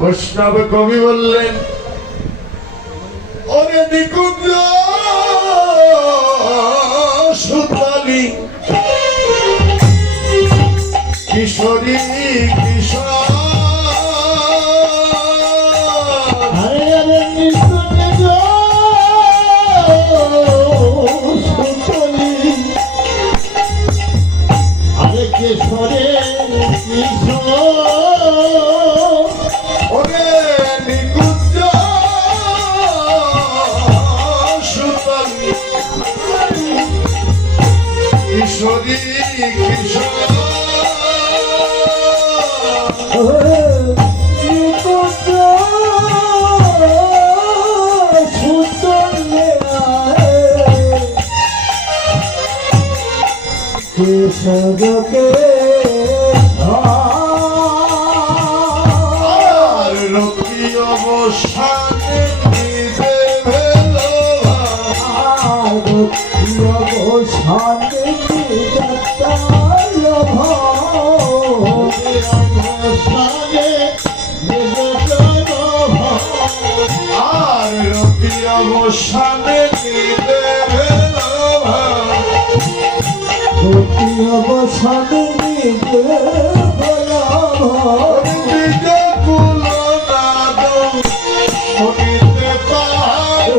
বৈষ্ণব কবি বললেন, ওরে নিকুঞ্জ সুতালি কিশোরী কিশোর কিশোরে কিশোর ওরে নিকুঞ্জ সুতালি কিশোরী কিশোর সজকে আর রকি অবসানে নিতে ভেলো অবসানে আর রকি অবসানে নিতে ভেলো অবসানে নিজে কুলো নাদ শুনিতে পাই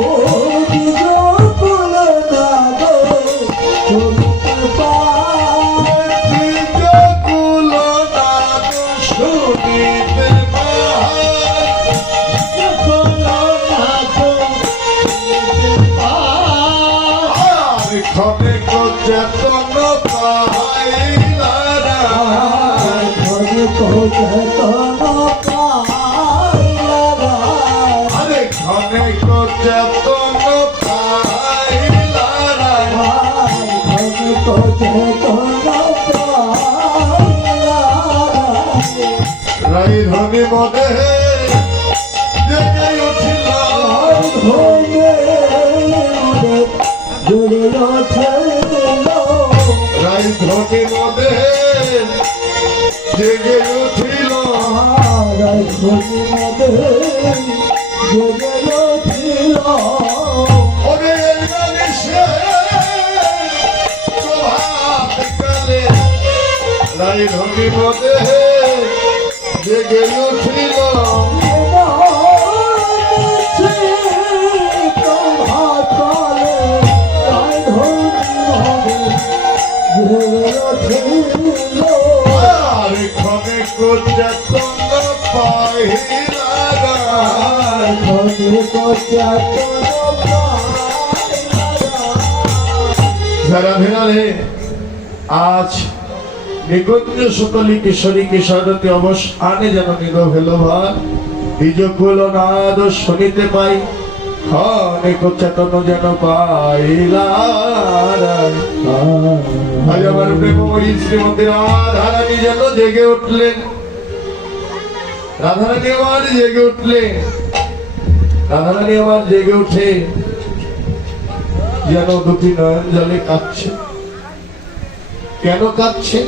নিজে কুলো নাদ শুনিতে পাই আর ক্ষণে চেতন পাইলা আরে ক্ষণে চেতন পাইলা রাই ধনী মনে জেগে উঠিল রাই ধনী মনে জেগে উঠিল ওরে জানিসে প্রভাত কালে রাই ধনী মনে জেগে উঠিল আর ক্ষণে চেতন পাইলা যারা ভেড়ালে আজ নিকুঞ্জ সুতলি কিশোরী কিশোরতী অবসানে যেন নিগো ভেলো ভার নিজ কুল নাদ শুনিতে পাই ক্ষণিক চেতন যেন পাইলা আজ আমার প্রেমময়ী শ্রীমতী রাধারানী যেন জেগে উঠলেন রাধারানী আবার জেগে উঠলেন রাধারানী আবার জেগে উঠে যেন দুটি নয়ন জলে কাঁদছে কেন কাঁদছে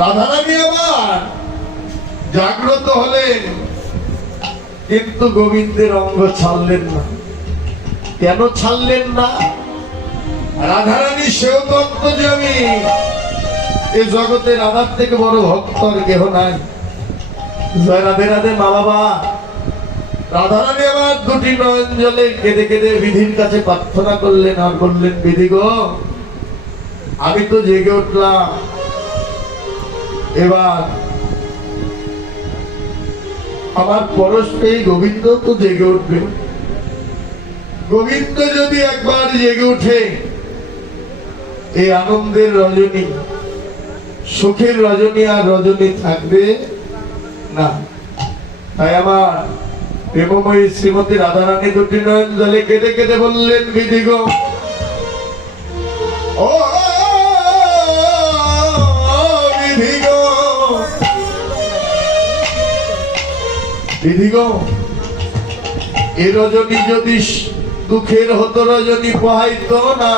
রাধারানী আবার জাগ্রত হলেন কিন্তু গোবিন্দের অঙ্গ ছাড়লেন না কেন ছাড়লেন না রাধারানী সেও তত্ত্ব যে আমি এই জগতে রাধার থেকে বড় ভক্ত আর কেহ নাই জয় রাধে রাধে মা বাবা রাধারানী আবার দুটি নয়ন জলে কেঁদে কেঁদে বিধির কাছে প্রার্থনা করলেন আর বললেন বিধি গো আমি তো জেগে উঠলাম এবার আমার পরশ পেয়ে গোবিন্দ তো জেগে উঠবে গোবিন্দ যদি একবার জেগে উঠে এই আনন্দের রজনী সুখের রজনী আর রজনী থাকবে না তাই আমার প্রেমময়ী শ্রীমতী রাধারানী দুটি নয়ন জলে কেঁদে কেঁদে বললেন বিধি গো ও বিধি গো বিধি গো এ রজনী যদি দুঃখের হতো রজনী পোহাইতো না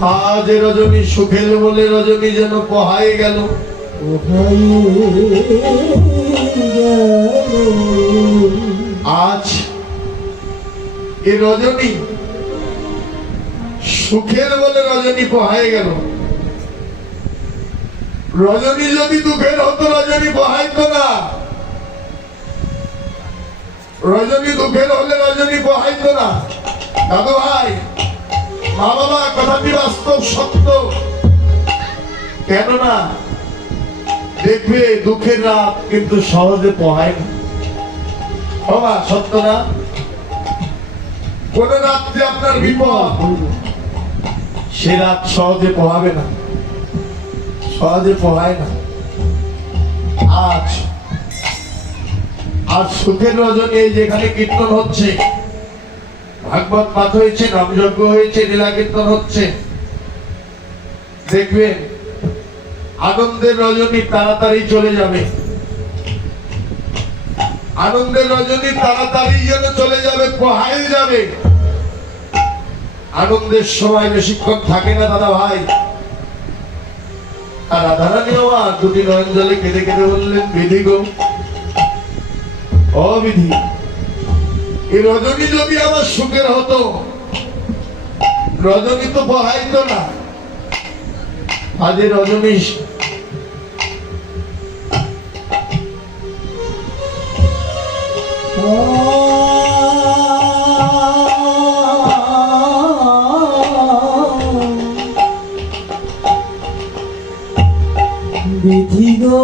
আজ রজনী সুখের বলে রজনী যেন পোহায় গেল। আজ এ রজনী সুখের বলে রজনী পোহায় গেল। রজনী যদি দুঃখের হতো রজনী পোহাইতো না। রজনী দুঃখের হলে রজনী পোহাইতো না। দাদু ভাই, মা বাবা, কথাটি বাস্তব সত্য। কেননা দেখবে দুঃখের রাত কিন্তু সহজে পোহায় না। বাবা সত্য না? কোন রাত্রে আপনার বিপদ, সে রাত সহজে পোহাবে না, সহজে পোহায় না। আজ আজ সুখের রজনী এই যেখানে কীর্তন হচ্ছে, ভাগবত পাঠ হয়েছে, নামযজ্ঞ হয়েছে, লীলা কীর্তন হচ্ছে, দেখবেন আনন্দের রজনী তাড়াতাড়ি চলে যাবে। আনন্দের রজনী তাড়াতাড়ি যেন চলে যাবে, পোহায় যাবে। আনন্দের সময় বেশিক্ষণ থাকে না দাদা ভাই। আর রাধারানী আমার দুটি নয়ন জলে কেঁদে কেঁদে বললেন, বিধি গো, ও বিধি, এই রজনী যদি আমার সুখের হতো, রজনী তো পোহাইতো না। আজ রজনী বিধি গো,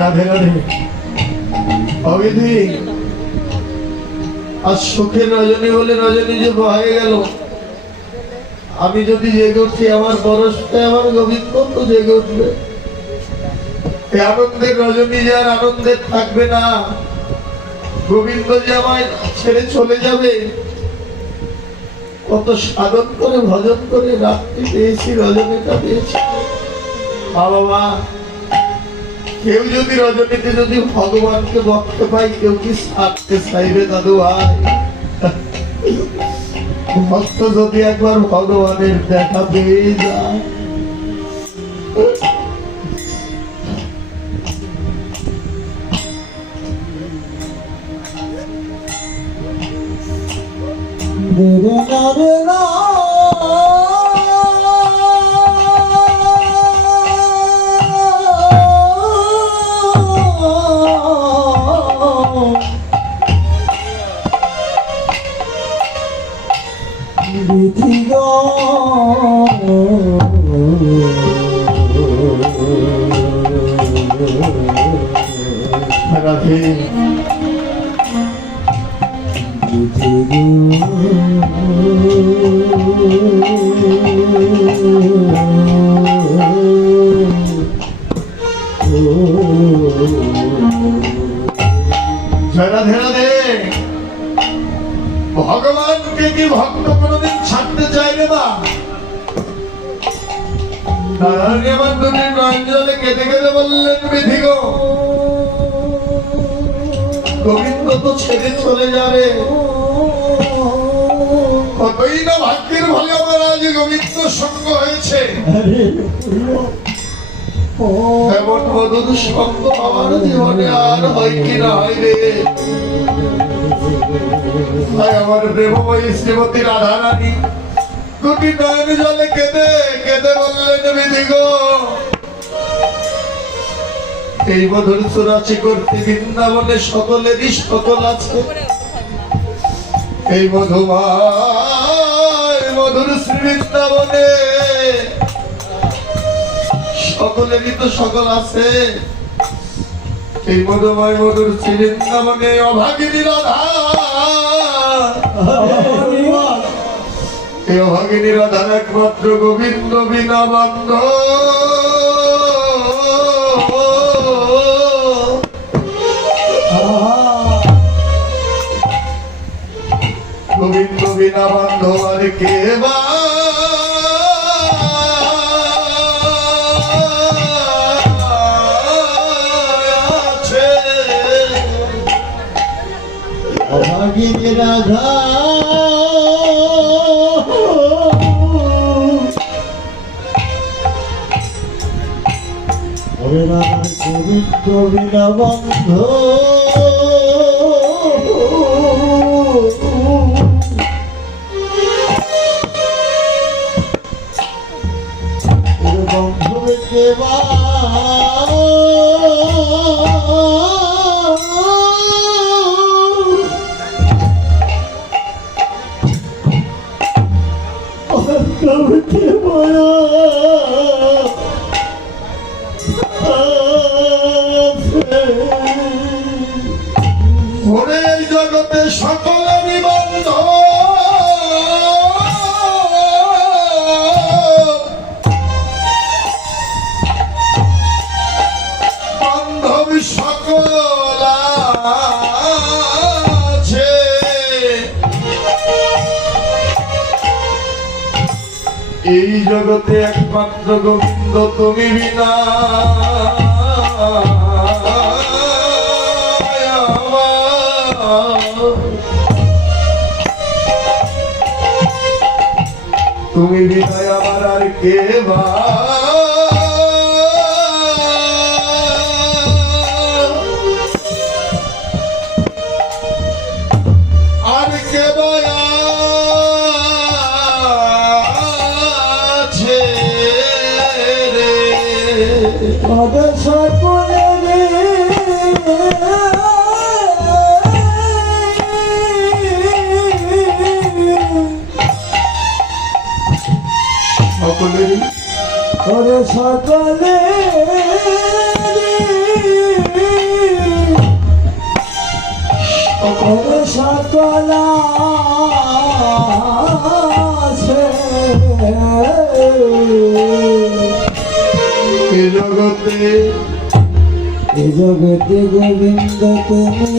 রাধে রাধে। অবিধি, আজ সুখের রজনী বলে রজনী যে বয়ে গেল, আমি যদি জেগে উঠি আমার পরশটা আমার গোবিন্দ তো জেগে উঠবে। এই আনন্দের রজনী যে আর আনন্দের থাকবে না। গোবিন্দ যে আমায় ছেড়ে চলে যাবে। কত সাধন করে ভজন করে রাত্রি পেয়েছি, রজনীটা পেয়েছি। মা বাবা, কেউ যদি রজনীতে যদি ভগবানকে বক্তে পাই, কেউ কি ছাড়তে চাইবে দাদু ভাই? ভক্ত যদি একবার ভগবানের দেখা পেয়ে যায়, বিধি গো, রাধে বিধি গো, রাধে রাধে। ভগবানকে কি ভক্ত কোনদিন ছাড়তে চাইবে না? নারায়ণ আমার দুটি নয়ন জলে কেঁদে কেঁদে বললেন, বিধি গো, গোবিন্দ তো ছেড়ে চলে যাবে। কতই না ভাগ্যের ফলে আমার আজ গোবিন্দ সঙ্গ হয়েছে। এমন মধুর সঙ্গ আমার জীবনে আর হয় কি না হয় রে। আমার প্রেমময়ী শ্রীমতী রাধারানী দুটি নয়ন জলে কেঁদে কেঁদে বললেন, বিধি গো, এই মধুর চুরাচি করতে বৃন্দাবনে সকলেরই সকল আছে। এই মধুময় মধুর শ্রী বৃন্দাবনে সকলেরই তো সকল আছে। এই মধুময় মধুর শ্রী বৃন্দাবনে অভাগিনী রাধা, এই অভাগিনী রাধার একমাত্র গোবিন্দ বিনা বন্ধ। গোবিন্দ বিনা বান্ধব আর কে বা? গোবিন্দ রাধা হরে রাধা গোবিন্দ বিনা বন্ধ বন্ধু কেবা ওরে এই জগতে সকলেরই বন্ধ, বান্ধব সকল আছে, এই জগতে একমাত্র গোবিন্দ তুমি বিনা তুমি বিদায় আমার আর কে বা আর কে বা আছে রে কবে সকলে রে সকলেরই ওরে সকলে ওরে সকল আছে এই জগতে এ জগতে গোবিন্দ তুমি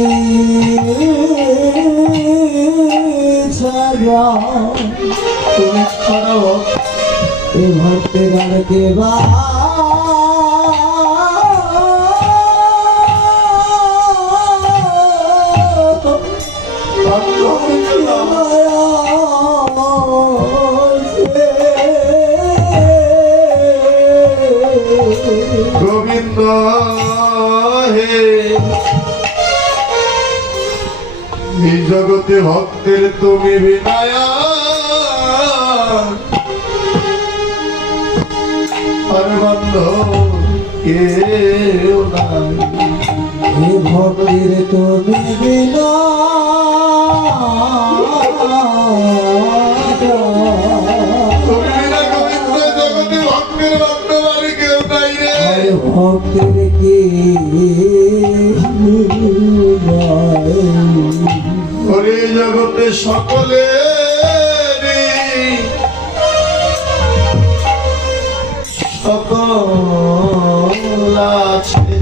ছাড়া তুমি ছাড়াও এ ভক্তের আর কে বা গোবিন্দ হে এই জগতে ভক্তের তুমি বিনায়া আর বন্ধ কেউ নাই হে ভক্তির তুমি বিনা তুমি বিনা গোবিন্দ জগতে ভক্তের বান্ধবারে কেউ নাই রে ভক্তির কি ওরে জগতে সকলে সকল আছে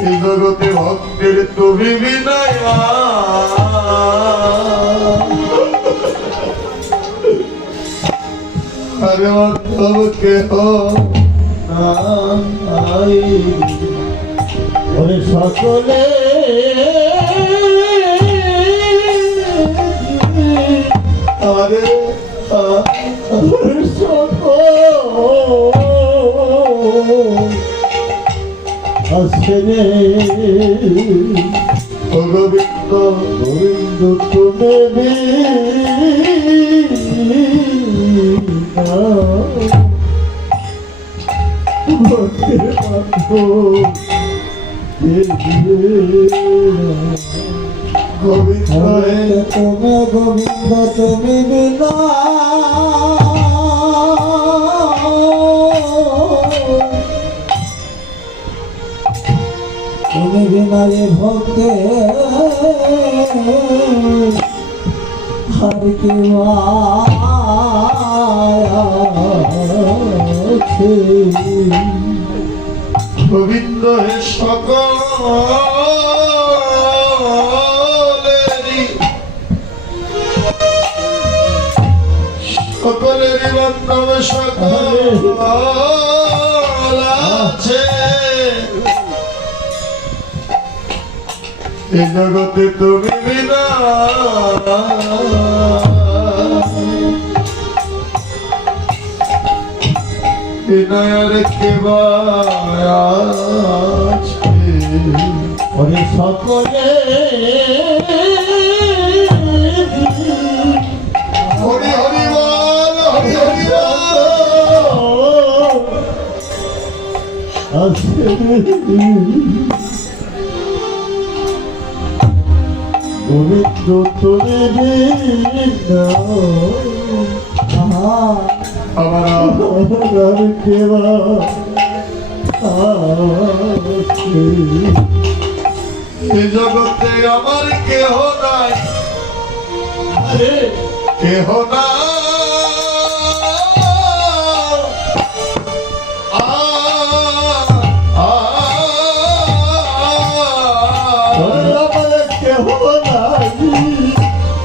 এই জগতে ভক্তের তুমি বিনয় আরে বান্ধব কেহ নাই ওরে সকলে আরে আসছে রে ও গোবিন্দ গোবিন্দ তুমি বিনা ভক্তির বান্ধব গোবিন্দ তুমি গোবিন্দ তুমি বিনা তুমি বিনা রে ভক্তে হর কি আছে গোবিন্দ হে সকলেরই সকলেরই বান্ধব সকল আছে এ জগতে তুমি বিনা বিনয়ের কেবা আছে ওরে সকলে হরি হরি বল হরি হরি বল আছে গোবিন্দ তোরে বিনা আমার কেবা আছে এ জগতে আমার কেহ নাই কেহ না আমার কেহ নাই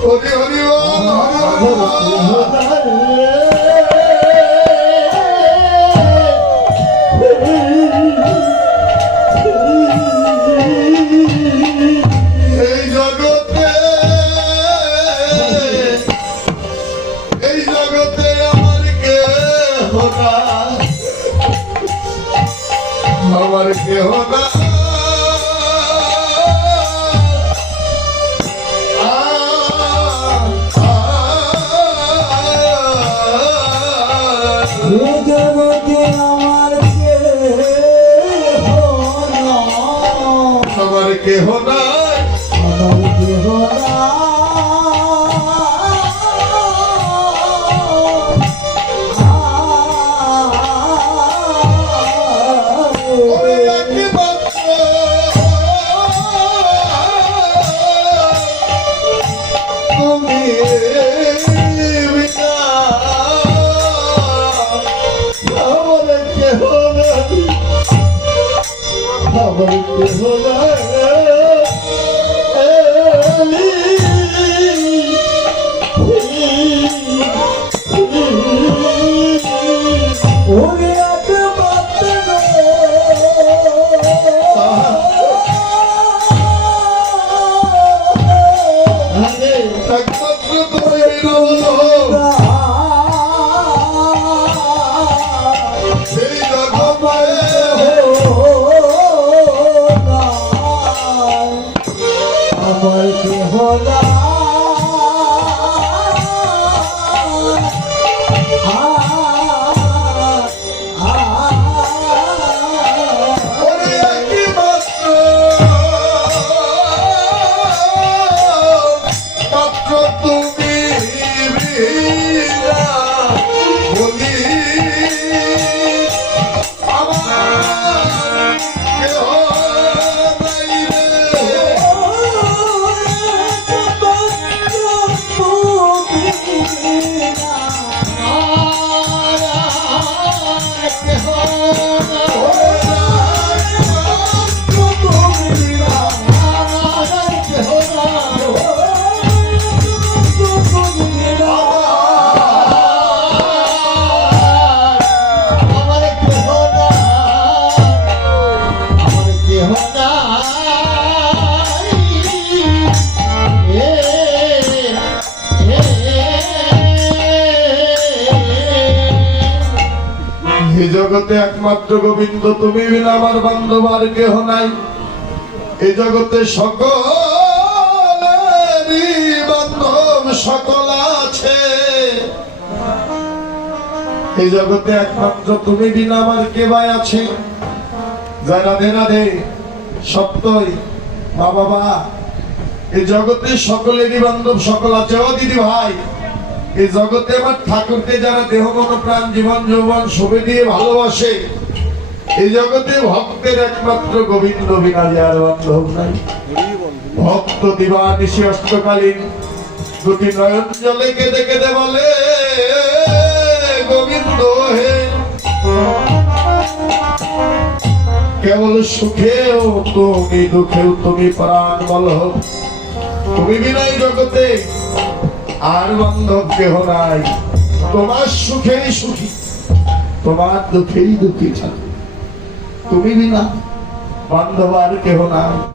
হরি হরি বল হরি হরি বল এই জগতে আমার কেহ না আমার কেহ না জগতে আমার আমার কেহ নাই আমার দেহ ওরে একমাত্র তুমি বিনা আমার কেহ নাই আমার কেহ ওরে একমাত্র তুমি বিনা সেই জগতে আমার কেহ ওরে একমাত্র মাত্র তুমি বিনা বলি আমার কেহ নাই রে এই জগতে একমাত্র গোবিন্দ তুমি বিনা আমার বান্ধব আর কেহ নাই এই জগতে সকলেরই বান্ধব সকল আছে এই জগতে একমাত্র তুমি বিনা আমার কে ভাই আছে যারা রাধে রাধে সত্যই মা বাবা এই জগতে সকলেরই বান্ধব সকল আছে ও দিদি ভাই এই জগতে আমার ঠাকুরকে যারা দেহ মন প্রাণ জীবন যৌবন সবে দিয়ে ভালোবাসে এই জগতে ভক্তের একমাত্র গোবিন্দ বিনা যার বান্ধব নাই ভক্ত দিবানিশি অষ্টকালীন দুটি নয়ন জলে কেঁদে কেঁদে বলে গোবিন্দ হে কেবল সুখেও তুমি দুঃখেও তুমি প্রাণ বল তুমি বিনা এই জগতে আর বান্ধব কেহ নাই তোমার সুখেই সুখী তোমার দুঃখেই দুঃখী থাকে তুমি বিনা বান্ধব আর কেহ নাই।